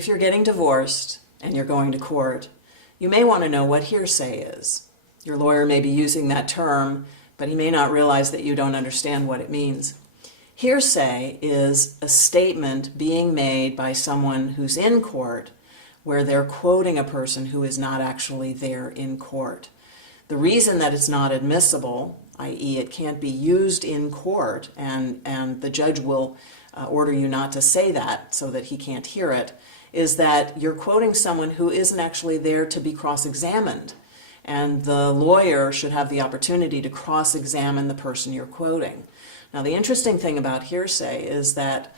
If you're getting divorced and you're going to court, you may want to know what hearsay is. Your lawyer may be using that term, but he may not realize that you don't understand what it means. Hearsay is a statement being made by someone who's in court where they're quoting a person who is not actually there in court. The reason that it's not admissible, i.e. it can't be used in court, and the judge will order you not to say that so that he can't hear it, is that you're quoting someone who isn't actually there to be cross-examined. And the lawyer should have the opportunity to cross-examine the person you're quoting. Now, the interesting thing about hearsay is that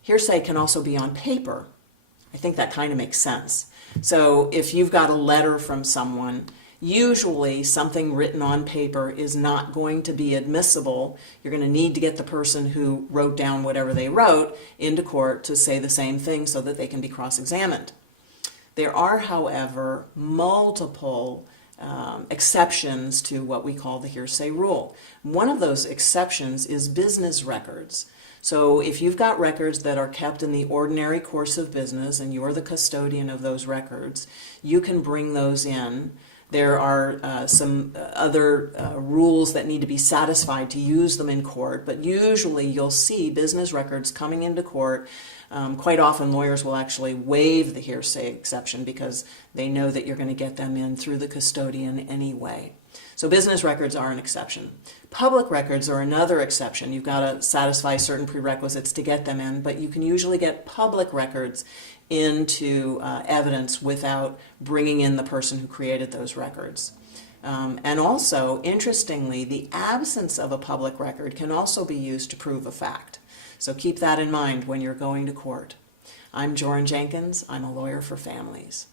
hearsay can also be on paper. I think that kind of makes sense. So if you've got a letter from someone, usually something written on paper is not going to be admissible. You're going to need to get the person who wrote down whatever they wrote into court to say the same thing so that they can be cross-examined. There are, however, multiple exceptions to what we call the hearsay rule. One of those exceptions is business records. So if you've got records that are kept in the ordinary course of business and you're the custodian of those records, you can bring those in. There are some other rules that need to be satisfied to use them in court, but usually you'll see business records coming into court. Quite often lawyers will actually waive the hearsay exception because they know that you're going to get them in through the custodian anyway. So business records are an exception. Public records are another exception. You've got to satisfy certain prerequisites to get them in, but you can usually get public records into evidence without bringing in the person who created those records. And also, interestingly, the absence of a public record can also be used to prove a fact. So keep that in mind when you're going to court. I'm Joryn Jenkins. I'm a lawyer for families.